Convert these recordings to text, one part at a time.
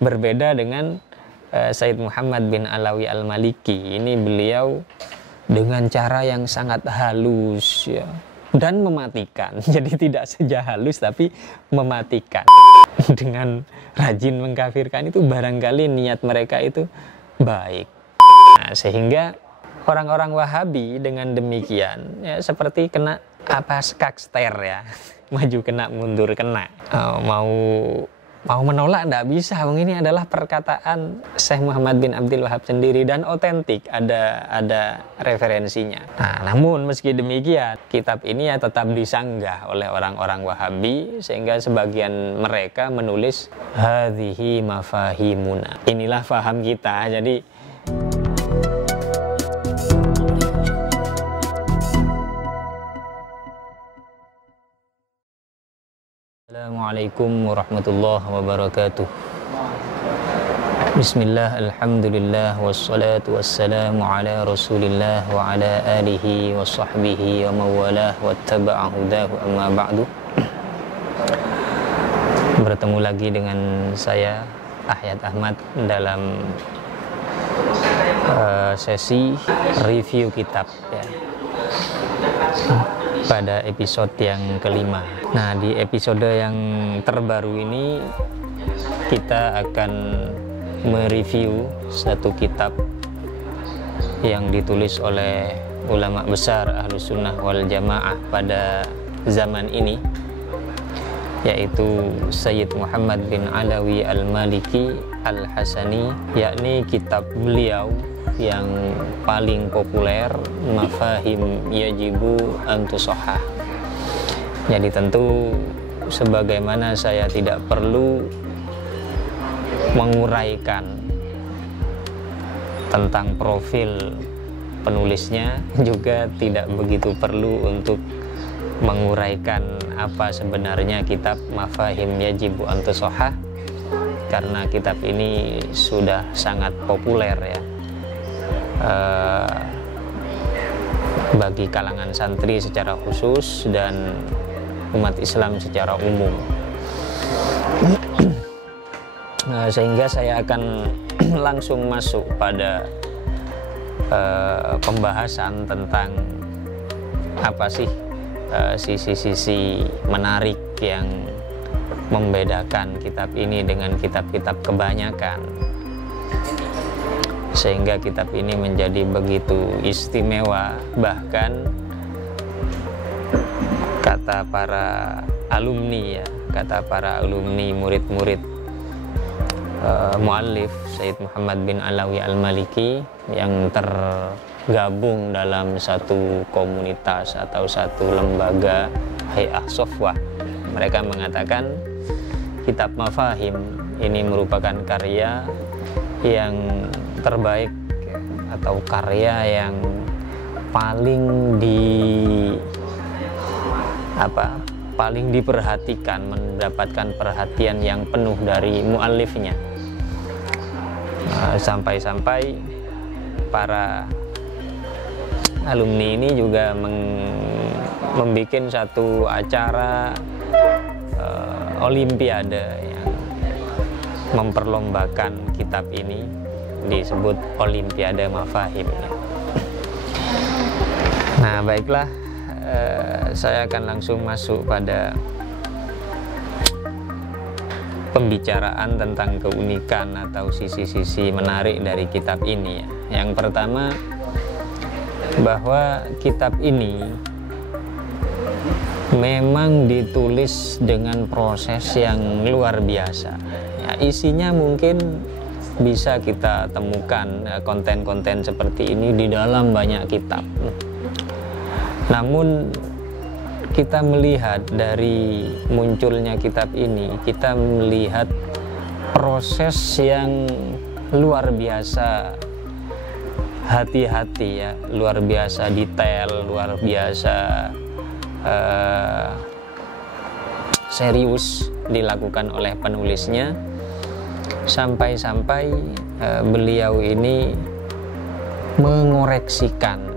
Berbeda dengan Sayyid Muhammad bin Alawi Al-Maliki. Ini beliau dengan cara yang sangat halus ya, dan mematikan. Jadi tidak saja halus tapi mematikan. Dengan rajin mengkafirkan itu barangkali niat mereka itu baik. Nah, sehingga orang-orang Wahabi dengan demikian ya seperti kena skakster ya. Maju kena, mundur kena. Mau menolak tidak bisa. Ini adalah perkataan Syekh Muhammad bin Abdul Wahab sendiri dan otentik, ada referensinya. Nah, namun meski demikian, kitab ini ya tetap disanggah oleh orang-orang Wahabi sehingga sebagian mereka menulis hadhihi mafahimuna. Inilah faham kita. Jadi Assalamualaikum warahmatullahi wabarakatuh. Bismillah, alhamdulillah, wassalatu wassalamu ala rasulillah wa ala alihi wa sahbihi wa mawalah wa taba'a hudahu amma ba'du. Bertemu lagi dengan saya Ahyad Ahmad dalam sesi review kitab ya, pada episode yang kelima. Nah, di episode yang terbaru ini kita akan mereview satu kitab yang ditulis oleh ulama besar Ahlus Sunnah wal Jamaah pada zaman ini, yaitu Sayyid Muhammad bin Alawi Al-Maliki Al-Hasani, yakni kitab beliau yang paling populer, Mafahim Yajibu Antusohah. Jadi tentu sebagaimana saya tidak perlu menguraikan tentang profil penulisnya, juga tidak begitu perlu untuk menguraikan apa sebenarnya kitab Mafahim Yajibu Antusohah, karena kitab ini sudah sangat populer ya, bagi kalangan santri secara khusus dan umat Islam secara umum. Sehingga saya akan langsung masuk pada pembahasan tentang apa sih sisi-sisi menarik yang membedakan kitab ini dengan kitab-kitab kebanyakan, sehingga kitab ini menjadi begitu istimewa. Bahkan kata para alumni ya, murid-murid muallif Sayyid Muhammad bin Alawi Al-Maliki yang tergabung dalam satu komunitas atau satu lembaga Hay'ah Sofwah, mereka mengatakan kitab Mafahim ini merupakan karya yang terbaik atau karya yang paling diperhatikan, mendapatkan perhatian yang penuh dari muallifnya. Sampai-sampai para alumni ini juga membuat satu acara olimpiade yang memperlombakan kitab ini, disebut Olimpiade Mafahim. Nah, baiklah, saya akan langsung masuk pada pembicaraan tentang keunikan atau sisi-sisi menarik dari kitab ini ya. Yang pertama, bahwa kitab ini memang ditulis dengan proses yang luar biasa ya. Isinya mungkin bisa kita temukan konten-konten seperti ini di dalam banyak kitab. Namun kita melihat dari munculnya kitab ini, kita melihat proses yang luar biasa hati-hati ya, luar biasa detail, luar biasa serius dilakukan oleh penulisnya, sampai-sampai beliau ini mengoreksikan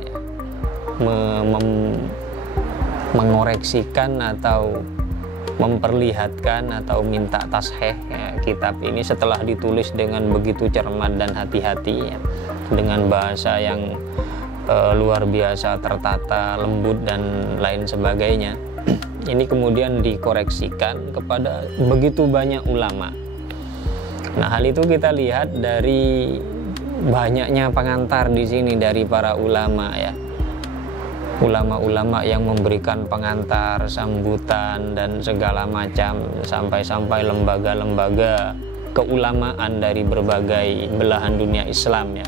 mengoreksikan atau memperlihatkan atau minta tasheh ya, kitab ini setelah ditulis dengan begitu cermat dan hati-hati ya, dengan bahasa yang luar biasa, tertata, lembut dan lain sebagainya. Ini kemudian dikoreksikan kepada begitu banyak ulama. Nah, hal itu kita lihat dari banyaknya pengantar di sini dari para ulama ya. Ulama-ulama yang memberikan pengantar, sambutan dan segala macam, sampai-sampai lembaga-lembaga keulamaan dari berbagai belahan dunia Islam ya.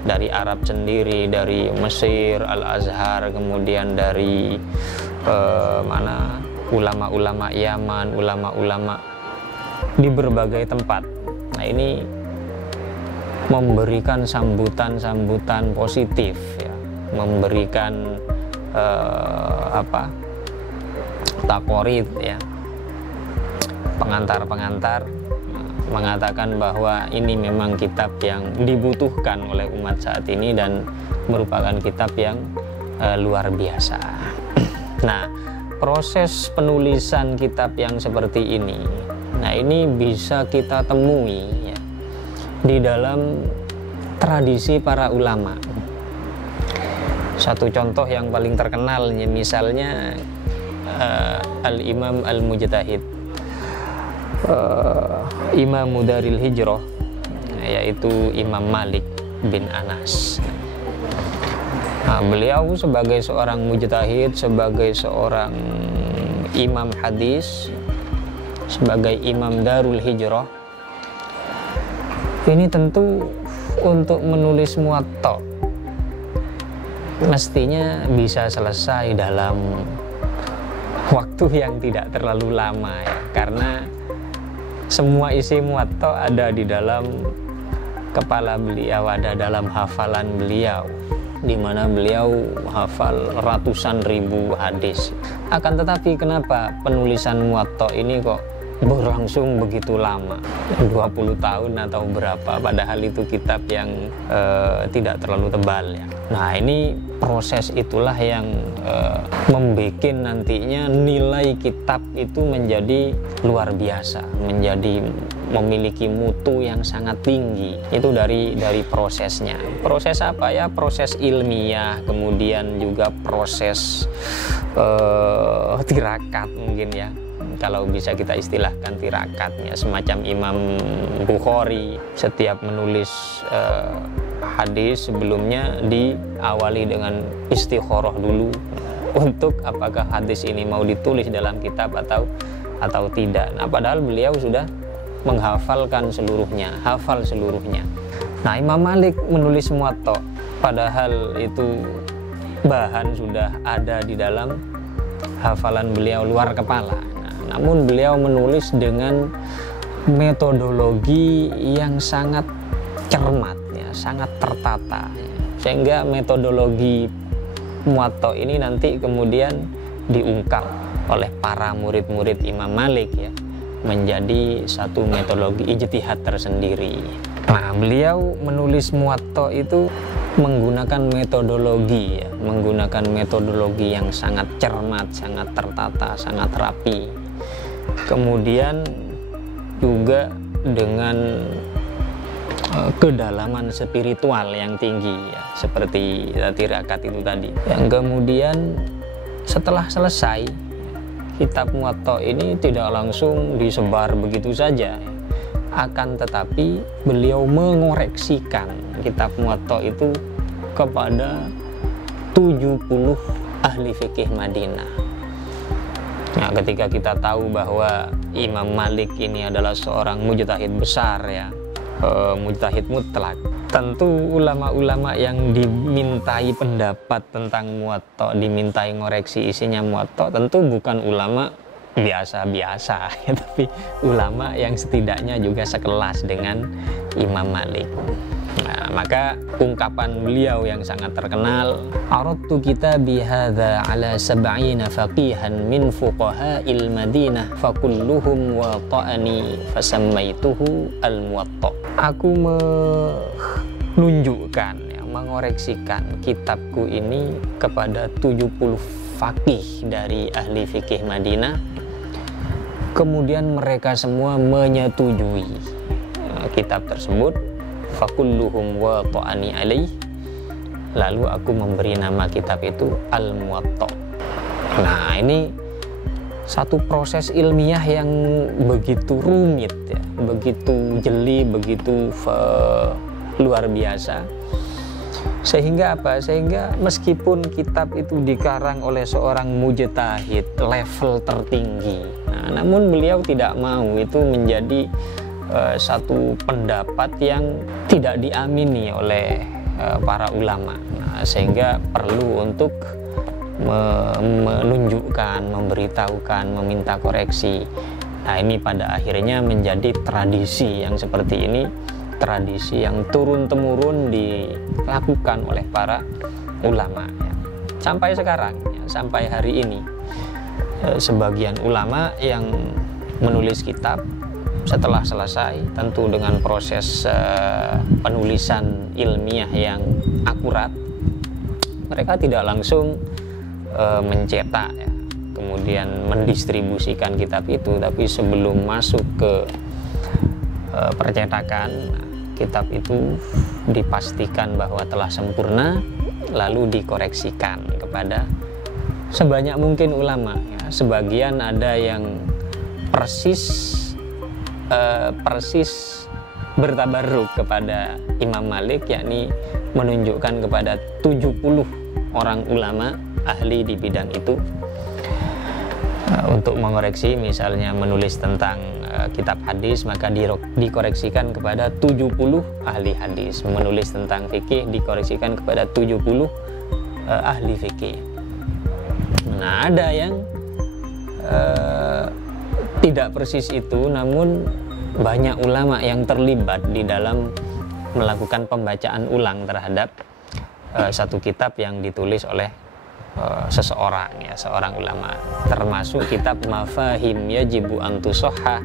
Dari Arab sendiri, dari Mesir, Al-Azhar, kemudian dari ulama-ulama Yaman, ulama-ulama di berbagai tempat. Nah, ini memberikan sambutan-sambutan positif ya, memberikan takorid ya, pengantar-pengantar mengatakan bahwa ini memang kitab yang dibutuhkan oleh umat saat ini dan merupakan kitab yang luar biasa. Nah, proses penulisan kitab yang seperti ini, nah ini bisa kita temui ya, di dalam tradisi para ulama. Satu contoh yang paling terkenal misalnya Al-Imam Al-Mujtahid, Imam Daril Hijrah, yaitu Imam Malik bin Anas. Nah, beliau sebagai seorang mujtahid, sebagai seorang imam hadis, sebagai Imam Darul Hijrah, ini tentu untuk menulis Muwatta mestinya bisa selesai dalam waktu yang tidak terlalu lama ya, karena semua isi Muwatta ada di dalam kepala beliau, ada dalam hafalan beliau, di mana beliau hafal ratusan ribu hadis. Akan tetapi kenapa penulisan Muwatta ini kok berlangsung begitu lama, 20 tahun atau berapa, padahal itu kitab yang tidak terlalu tebal ya. Nah, ini proses itulah yang membuat nantinya nilai kitab itu menjadi luar biasa, menjadi memiliki mutu yang sangat tinggi. Itu dari prosesnya. Proses apa ya? Proses ilmiah, kemudian juga proses tirakat mungkin ya, kalau bisa kita istilahkan tirakatnya, semacam Imam Bukhari setiap menulis hadis sebelumnya diawali dengan istikharah dulu untuk apakah hadis ini mau ditulis dalam kitab atau tidak. Nah, padahal beliau sudah menghafalkan seluruhnya, hafal seluruhnya. Nah, Imam Malik menulis Muwatta, padahal itu bahan sudah ada di dalam hafalan beliau luar kepala. Namun beliau menulis dengan metodologi yang sangat cermat ya, sangat tertata ya. Sehingga metodologi Muwatta ini nanti kemudian diungkap oleh para murid-murid Imam Malik ya, menjadi satu metodologi ijtihad tersendiri. Nah, beliau menulis Muwatta itu menggunakan metodologi ya, menggunakan metodologi yang sangat cermat, sangat tertata, sangat rapi. Kemudian juga dengan kedalaman spiritual yang tinggi ya, seperti tirakat itu tadi. Yang kemudian setelah selesai kitab Muwatta ini tidak langsung disebar begitu saja, akan tetapi beliau mengoreksikan kitab Muwatta itu kepada 70 ahli fikih Madinah. Nah, ketika kita tahu bahwa Imam Malik ini adalah seorang mujtahid besar ya, mujtahid mutlak, tentu ulama-ulama yang dimintai pendapat tentang Muwatta, dimintai ngoreksi isinya Muwatta, tentu bukan ulama biasa-biasa ya, tapi ulama yang setidaknya juga sekelas dengan Imam Malik. Nah, maka ungkapan beliau yang sangat terkenal, aradtu kitabi hadza ala sab'ina faqihan min fuqaha'il Madinah fakulluhum wata'ani fasammaituhu al-Muwatta. Aku menunjukkan ya, mengoreksikan kitabku ini kepada 70 faqih dari ahli fikih Madinah, Kemudian mereka semua menyetujui kitab tersebut. Fakulluhum wa ta'ani alaih. Lalu aku memberi nama kitab itu Al-Muwatta. Nah, ini satu proses ilmiah yang begitu rumit ya, begitu jeli, begitu luar biasa. Sehingga apa? Sehingga meskipun kitab itu dikarang oleh seorang mujtahid level tertinggi, nah, namun beliau tidak mau itu menjadi satu pendapat yang tidak diamini oleh para ulama. Nah, sehingga perlu untuk menunjukkan, memberitahukan, meminta koreksi. Nah, ini pada akhirnya menjadi tradisi yang seperti ini, tradisi yang turun-temurun dilakukan oleh para ulama ya. Sampai sekarang ya, sampai hari ini sebagian ulama yang menulis kitab setelah selesai tentu dengan proses penulisan ilmiah yang akurat, mereka tidak langsung mencetak ya, kemudian mendistribusikan kitab itu, tapi sebelum masuk ke percetakan, kitab itu dipastikan bahwa telah sempurna, lalu dikoreksikan kepada sebanyak mungkin ulama ya. Sebagian ada yang persis bertabarruk kepada Imam Malik, yakni menunjukkan kepada 70 orang ulama ahli di bidang itu untuk mengoreksi. Misalnya menulis tentang kitab hadis, maka dikoreksikan kepada 70 ahli hadis. Menulis tentang fikih dikoreksikan kepada 70 ahli fikih. Nah, ada yang tidak persis itu, namun banyak ulama yang terlibat di dalam melakukan pembacaan ulang terhadap satu kitab yang ditulis oleh seseorang ya, seorang ulama, termasuk kitab Mafahim Yajibu Antusohha.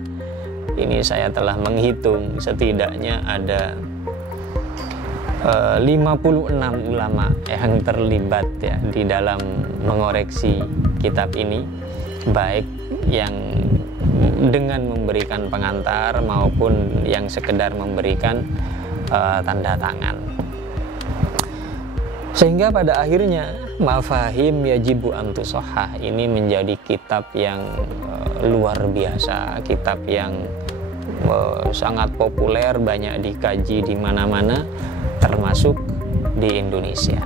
Ini saya telah menghitung setidaknya ada 56 ulama yang terlibat ya di dalam mengoreksi kitab ini, baik yang dengan memberikan pengantar maupun yang sekedar memberikan tanda tangan. Sehingga pada akhirnya Mafahim Yajibu Antusohha ini menjadi kitab yang luar biasa, kitab yang sangat populer, banyak dikaji di mana-mana, termasuk di Indonesia.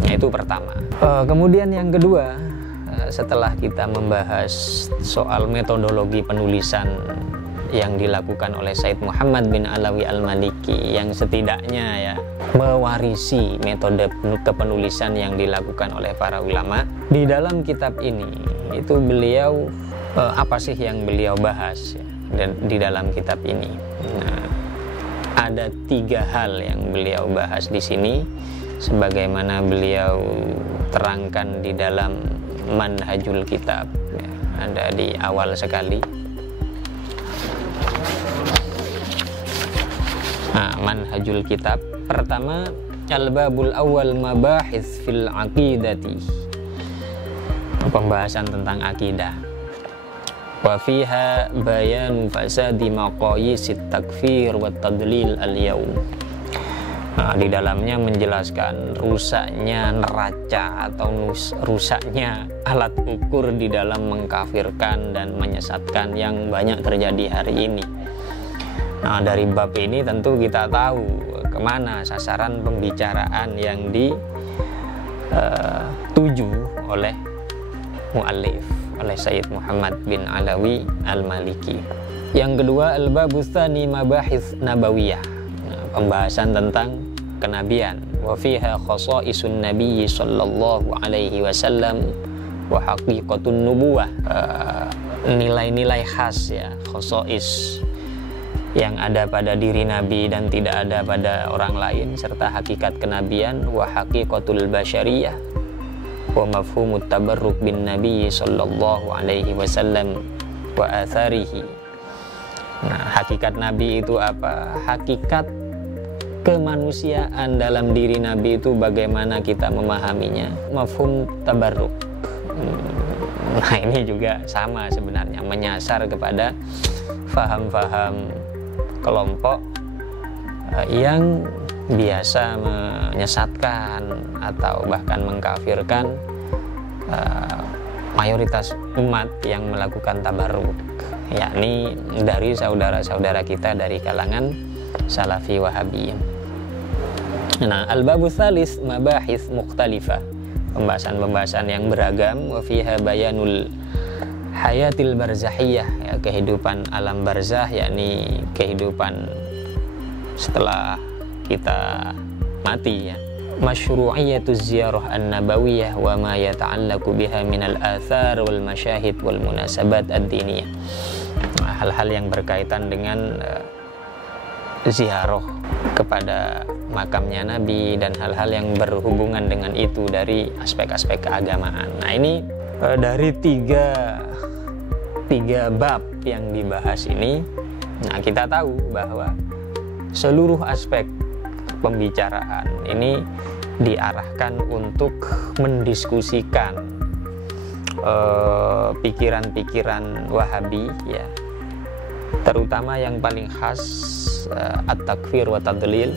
Nah, itu pertama. Kemudian yang kedua, setelah kita membahas soal metodologi penulisan yang dilakukan oleh Said Muhammad bin Alawi Al-Maliki, yang setidaknya ya mewarisi metode kepenulisan yang dilakukan oleh para ulama. Di dalam kitab ini itu beliau apa sih yang beliau bahas ya, dan di dalam kitab ini. Nah, ada 3 hal yang beliau bahas di sini, sebagaimana beliau terangkan di dalam manhajul kitab ya, ada di awal sekali. Nah, manhajul kitab pertama, al-babul awal mabahis fil aqidati, pembahasan tentang akidah. Wa fiha bayan fasadi maqayisit takfir wa tadlil al-yaum. Nah, di dalamnya menjelaskan rusaknya neraca atau rusaknya alat ukur di dalam mengkafirkan dan menyesatkan yang banyak terjadi hari ini. Nah, dari bab ini tentu kita tahu kemana sasaran pembicaraan yang dituju oleh muallif, oleh Sayyid Muhammad bin Alawi Al-Maliki. Yang kedua, al-babus tsani mabahis nabawiyah, pembahasan tentang kenabian. Wa fiha khasaisun nabiyyi sallallahu alaihi wasallam wa haqiqatun nubuwah, nilai-nilai khas ya, khasais yang ada pada diri Nabi dan tidak ada pada orang lain, serta hakikat kenabian. Wa haqiqatul basyariyah wa mafhumut tabarruk bin Nabi sallallahu alaihi wasallam wa atharihi. Nah, hakikat Nabi itu apa? Hakikat kemanusiaan dalam diri Nabi itu bagaimana kita memahaminya. Mafhum tabarruk, Nah ini juga sama sebenarnya, menyasar kepada faham-faham kelompok yang biasa menyesatkan atau bahkan mengkafirkan mayoritas umat yang melakukan tabarruk, yakni dari saudara-saudara kita dari kalangan Salafi Wahabi. Nah, al-babu tsalis mabahis mukhtalifah, pembahasan-pembahasan yang beragam, wa fiha bayanul hayatil barzahiyah, ya, kehidupan alam barzah, yakni kehidupan setelah kita mati, ya. Masyru'iyatuz ziyarah an-nabawiyah wa ma yata'allaqu biha minal athar wal masyahid wal munasabat ad-diniyah. Nah, hal-hal yang berkaitan dengan ziarah kepada makamnya Nabi dan hal-hal yang berhubungan dengan itu dari aspek-aspek keagamaan. Nah ini dari tiga bab yang dibahas ini, nah kita tahu bahwa seluruh aspek pembicaraan ini diarahkan untuk mendiskusikan pikiran-pikiran Wahabi, ya, terutama yang paling khas at-takfir wa tadlil,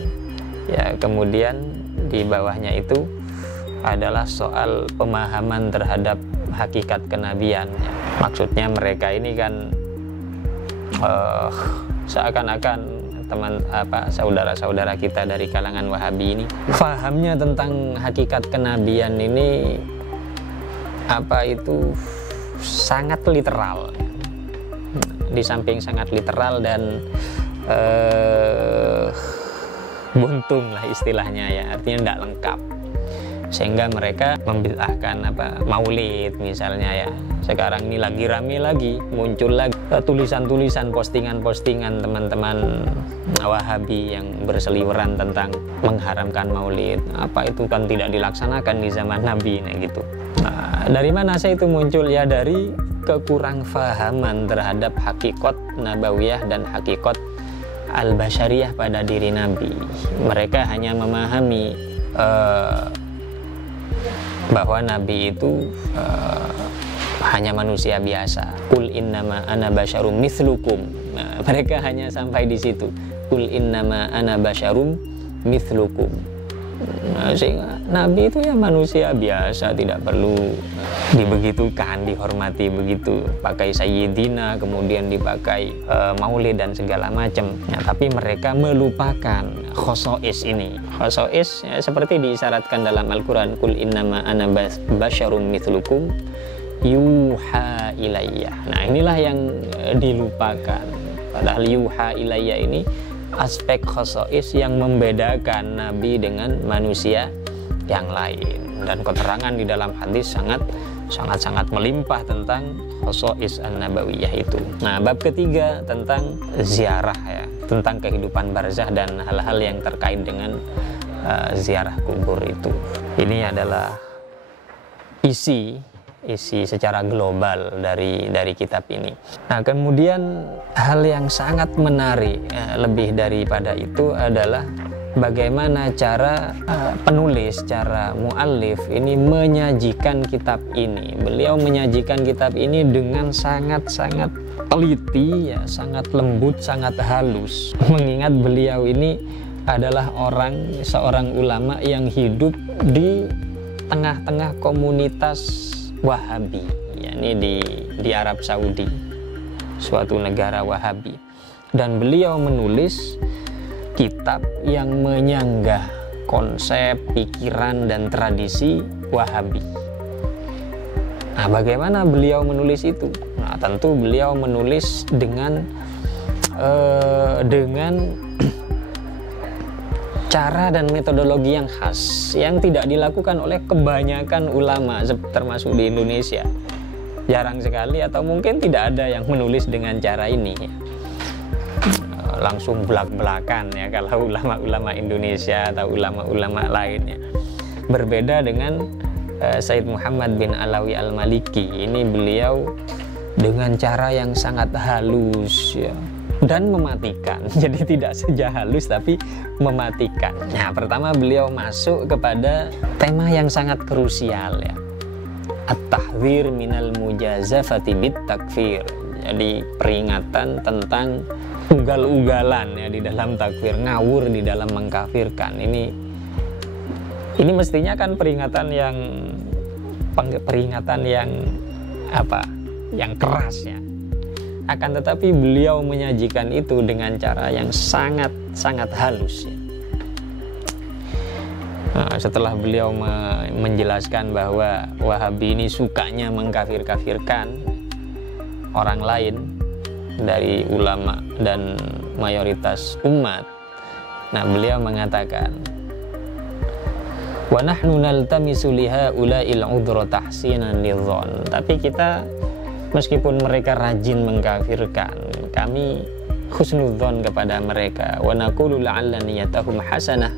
ya, kemudian di bawahnya itu adalah soal pemahaman terhadap hakikat kenabian, ya. Maksudnya mereka ini kan seakan-akan saudara-saudara kita dari kalangan Wahabi ini fahamnya tentang hakikat kenabian ini itu sangat literal. Di samping sangat literal dan buntung lah istilahnya, ya, artinya tidak lengkap, sehingga mereka membid'ahkan maulid misalnya, ya. Sekarang ini lagi rame lagi, muncul lagi tulisan-tulisan, postingan-postingan teman-teman Wahabi yang berseliweran tentang mengharamkan maulid. Apa itu kan tidak dilaksanakan di zaman Nabi, nah gitu. Nah, dari mana saya itu muncul? Ya dari kekurangfahaman terhadap hakikat nabawiyah dan hakikat al-basyariyah pada diri Nabi. Mereka hanya memahami bahwa Nabi itu hanya manusia biasa. Qul innama ana basyarum mithlukum. Nah, mereka hanya sampai di situ. Qul innama ana basyarum mithlukum. Nah, sehingga Nabi itu ya manusia biasa, tidak perlu dibegitukan, dihormati begitu, pakai sayyidina, kemudian dipakai maulid dan segala macam. Nah, tapi mereka melupakan khosois ini. Khosois, ya, seperti diisyaratkan dalam Al-Quran, Qul innama ana basyarum mithlukum yuha ilayya. Nah inilah yang dilupakan. Padahal yuha ilayya ini aspek khosois yang membedakan Nabi dengan manusia yang lain, dan keterangan di dalam hadis sangat melimpah tentang khosois an-nabawiyah itu. Nah bab ketiga tentang ziarah, ya, tentang kehidupan barzah dan hal-hal yang terkait dengan ziarah kubur itu. Ini adalah isi secara global dari kitab ini. Nah kemudian hal yang sangat menarik, lebih daripada itu adalah bagaimana cara penulis, cara muallif ini menyajikan kitab ini. Beliau menyajikan kitab ini dengan sangat teliti, ya, sangat lembut, sangat halus. Mengingat beliau ini adalah seorang ulama yang hidup di tengah-tengah komunitas Wahabi, yakni di Arab Saudi, suatu negara Wahabi, dan beliau menulis kitab yang menyanggah konsep, pikiran, dan tradisi Wahabi. Nah, bagaimana beliau menulis itu? Nah, tentu beliau menulis dengan cara dan metodologi yang khas yang tidak dilakukan oleh kebanyakan ulama, termasuk di Indonesia. Jarang sekali atau mungkin tidak ada yang menulis dengan cara ini, ya. Langsung belak-belakan, ya, kalau ulama-ulama Indonesia atau ulama-ulama lainnya. Berbeda dengan Sayyid Muhammad bin Alawi al-Maliki. Ini beliau dengan cara yang sangat halus, ya, dan mematikan. Jadi tidak saja halus tapi mematikan. Nah, pertama beliau masuk kepada tema yang sangat krusial, ya. at-tahdzir minal mujazafati bit takfir. Jadi peringatan tentang ugal-ugalan ya di dalam takfir, ngawur di dalam mengkafirkan. Ini mestinya kan peringatan yang yang keras ya. Akan tetapi beliau menyajikan itu dengan cara yang sangat halus ya. Nah, setelah beliau menjelaskan bahwa Wahabi ini sukanya mengkafir-kafirkan orang lain dari ulama dan mayoritas umat, nah beliau mengatakan, wa nahnu naltamisu lihaula'il udhra tahsinan lidzan. Tapi kita, meskipun mereka rajin mengkafirkan, kami husnudzon kepada mereka. Wa naqulu la'alla niyatahum hasanah.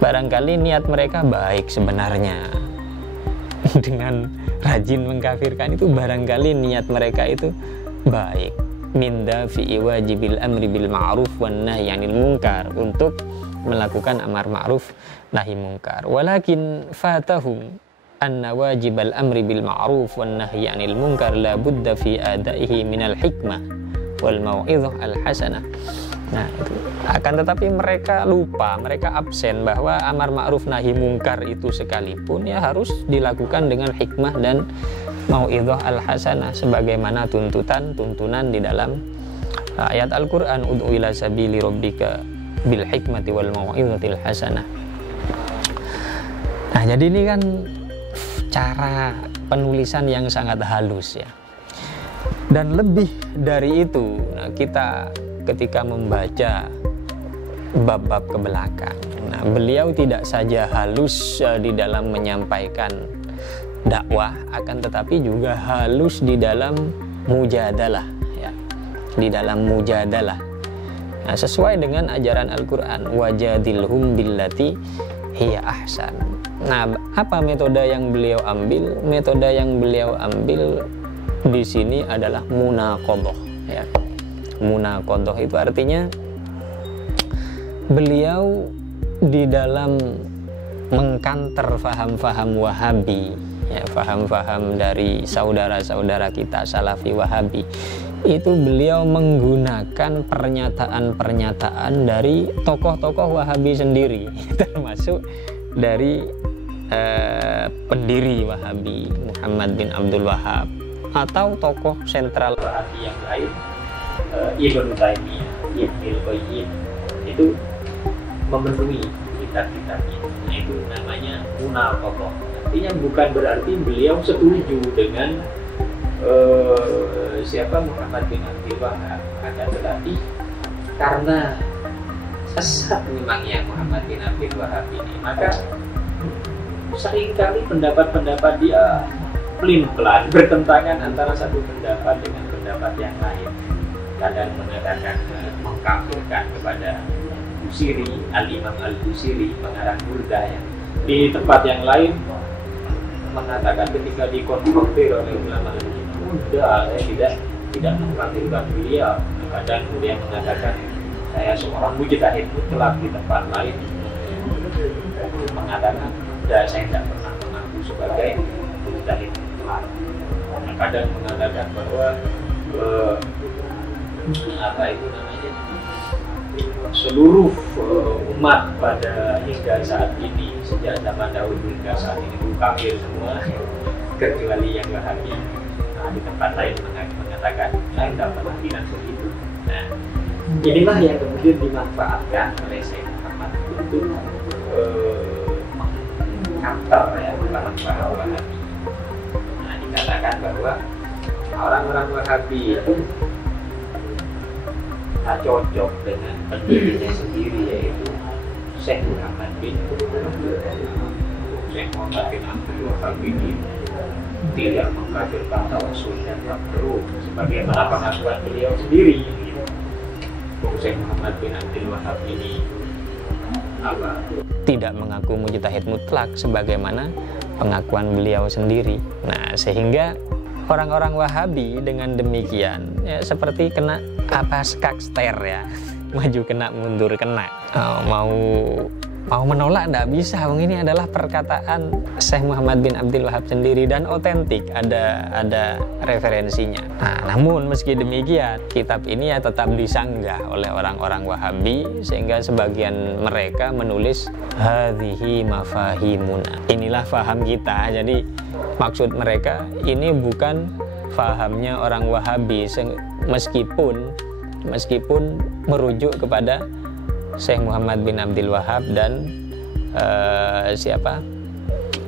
Barangkali niat mereka baik sebenarnya. Dengan rajin mengkafirkan itu barangkali niat mereka itu baik. Min dafi'i wajibil amri bil ma'ruf wan nahyi 'anil munkar, untuk melakukan amar ma'ruf nahi munkar. Walakin fatahum anna wajibal amri bil ma'ruf wan nahyi 'anil munkar la budda fi adaihi minal hikmah wal mau'izah al hasanah. Nah, itu. Akan tetapi mereka lupa, mereka absen bahwa amar ma'ruf nahi mungkar itu sekalipun ya harus dilakukan dengan hikmah dan mau'izah al-hasanah, sebagaimana tuntunan di dalam ayat Al-Quran, ud'u ila sabili rabbika bil hikmati wal mau'izatil hasanah. Nah, jadi ini kan cara penulisan yang sangat halus ya. Dan lebih dari itu, nah, kita ketika membaca bab-bab ke belakang, nah, beliau tidak saja halus di dalam menyampaikan dakwah, akan tetapi juga halus di dalam mujadalah ya, di dalam mujadalah. Nah, sesuai dengan ajaran Al-Quran, wajadilhum billati hiya ahsan. Nah, apa metode yang beliau ambil? Metode yang beliau ambil di sini adalah munaqadhah ya. Munaqadhah itu artinya beliau di dalam mengkanter faham-faham Wahabi ya, faham-faham dari saudara-saudara kita Salafi Wahabi, itu beliau menggunakan pernyataan-pernyataan dari tokoh-tokoh Wahabi sendiri, termasuk dari pendiri Wahabi Muhammad bin Abdul Wahab, atau tokoh sentral Wahabi yang lain, Ibnu Taimiyah, Ibnu Qayyim, itu memenuhi kitab-kitabnya. Itu namanya munaqadhah. Artinya bukan berarti beliau setuju dengan siapa Muhammad bin Abdul Wahab, akan tetapi karena sesat memangnya Muhammad bin Abdul Wahab ini, maka seringkali pendapat-pendapat dia pelin-pelan bertentangan antara satu pendapat dengan pendapat yang lain. Kadang mengatakan mengkafirkan kepada Busiri, Al-Imam Al-Busiri, pengarang Burdah ya. Di tempat yang lain mengatakan ketika dikonfrontir oleh ulama muda, saya tidak mengkafirkan beliau. Kadang kemudian mengatakan saya seorang mujtahid mutlak. Di tempat lain mengatakan saya tidak pernah mengaku sebagai mujtahid mutlak. Kadang mengatakan bahwa seluruh umat pada hingga saat ini, sejak zaman Daud hingga saat ini kafir semua kecuali yang Wahabi. Nah, di tempat lain mengatakan saya tidak pernah bilang begitu. Nah, inilah yang kemudian dimanfaatkan oleh Syekh Muhammad untuk mengkantor ya paham-paham Wahabi. Nah, dikatakan bahwa orang-orang Wahabi itu tak cocok dengan pendirinya sendiri, yaitu Syekh Muhammad bin Abdul Wahab ini tidak mengkafirkan tawassul dan tabarruk sebagaimana pengakuan beliau sendiri. Syekh Muhammad bin Abdul Wahab ini tidak mengaku mujtahid mutlak sebagaimana pengakuan beliau sendiri. Nah, sehingga orang-orang Wahabi dengan demikian ya seperti kena skakster ya, maju kena mundur kena, mau mau menolak tidak bisa. Ini adalah perkataan Syekh Muhammad bin Abdul Wahab sendiri dan otentik, ada referensinya. Nah, namun meski demikian kitab ini ya tetap disanggah oleh orang-orang Wahabi, sehingga sebagian mereka menulis hadhihi mafahimuna, inilah faham kita. Jadi maksud mereka ini bukan fahamnya orang Wahabi, meskipun merujuk kepada Syekh Muhammad bin Abdul Wahab dan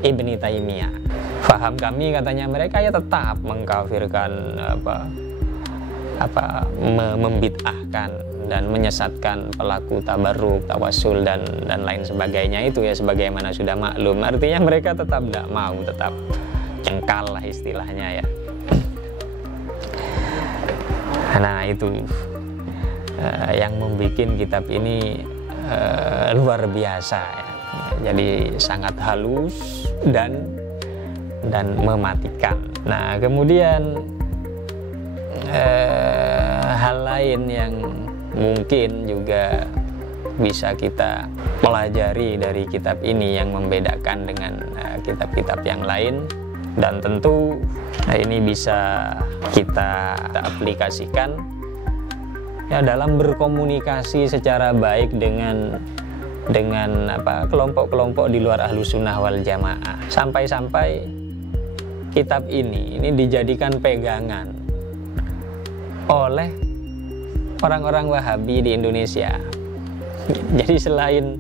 Ibni Taimiyah. Faham kami, katanya mereka, ya tetap mengkafirkan, membid'ahkan dan menyesatkan pelaku tabarruk, tawasul dan lain sebagainya itu ya, sebagaimana sudah maklum. Artinya mereka tetap tidak mau, tetap jengkal lah istilahnya ya. Nah itu yang membuat kitab ini luar biasa ya. Jadi sangat halus dan mematikan. Nah kemudian hal lain yang mungkin juga bisa kita pelajari dari kitab ini yang membedakan dengan kitab-kitab yang lain, dan tentu ini bisa kita aplikasikan ya dalam berkomunikasi secara baik dengan kelompok-kelompok di luar Ahlus Sunnah wal Jamaah. Sampai-sampai kitab ini dijadikan pegangan oleh orang-orang Wahabi di Indonesia. Jadi selain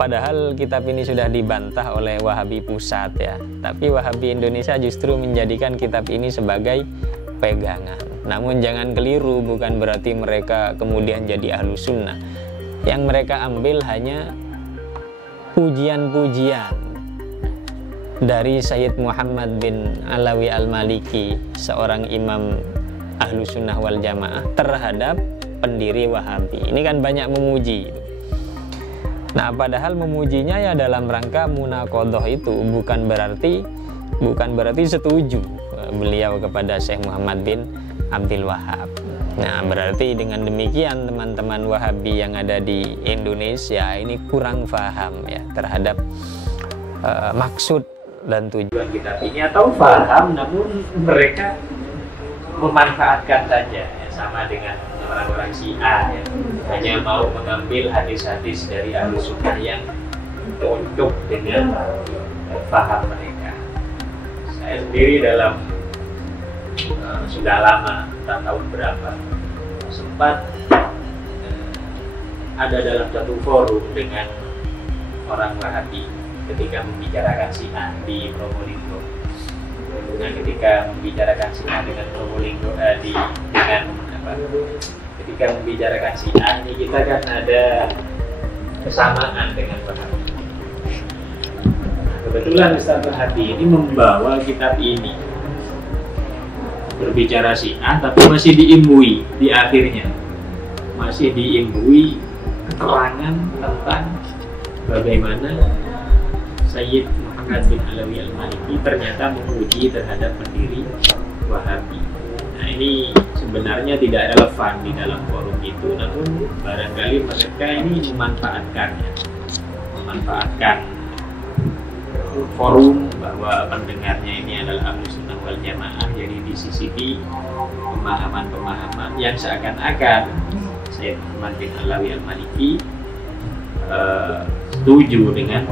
padahal kitab ini sudah dibantah oleh Wahabi pusat ya, tapi Wahabi Indonesia justru menjadikan kitab ini sebagai pegangan. Namun jangan keliru, bukan berarti mereka kemudian jadi Ahlus Sunnah. Yang mereka ambil hanya pujian-pujian dari Sayyid Muhammad bin Alawi al-Maliki, seorang imam Ahlus Sunnah wal Jamaah, terhadap pendiri Wahabi. Ini kan banyak memuji. Nah padahal memujinya ya dalam rangka munaqadhah, itu bukan berarti setuju beliau kepada Syekh Muhammad bin Abdul Wahab. Nah berarti dengan demikian teman-teman Wahabi yang ada di Indonesia ini kurang paham ya terhadap maksud dan tujuan kitab ini, atau paham namun mereka memanfaatkan saja ya, sama dengan orang-orang Syiah ya, hanya mau mengambil hadis-hadis dari Ahlus Sunnah yang cocok dengan paham mereka. Saya sendiri dalam sudah lama, entah tahun berapa, sempat ada dalam satu forum dengan orang Wahabi ketika membicarakan Syiah di Probolinggo. Nah ketika membicarakan Syiah dengan Probolinggo ketika membicarakan Syiah ini, kita kan ada kesamaan dengan Wahabi. Nah, kebetulan Ustaz Wahabi ini membawa kitab ini berbicara Syiah, tapi masih diimbui di akhirnya, masih diimbui keterangan tentang bagaimana Sayyid Muhammad bin Alawi al-Maliki ternyata memuji terhadap pendiri Wahabi. Nah ini sebenarnya tidak relevan di dalam forum itu, namun barangkali mereka ini memanfaatkan forum bahwa pendengarnya ini adalah Ahlus Sunnah wal Jamaah, jadi disisipi pemahaman-pemahaman yang seakan-akan Sayyid Muhammad bin Alawi al-Maliki setuju dengan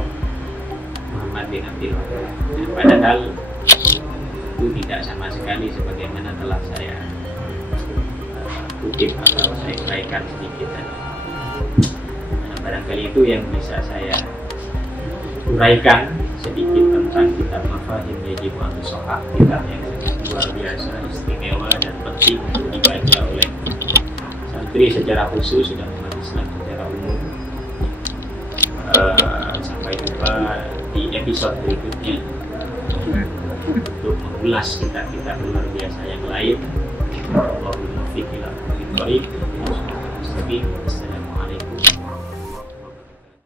Muhammad bin Abdul Wahab. Padahal itu tidak sama sekali, sebagaimana telah saya kutip atau saya uraikan sedikit tadi. Nah, barangkali itu yang bisa saya uraikan sedikit tentang kitab Mafahim Yajib an Tushahah, kitab yang sangat luar biasa, istimewa dan penting untuk dibaca oleh santri secara khusus dan umat Islam secara umum. Sampai jumpa di episode berikutnya untuk mengulas kitab-kitab luar biasa yang lain. Allahumma fiqh ila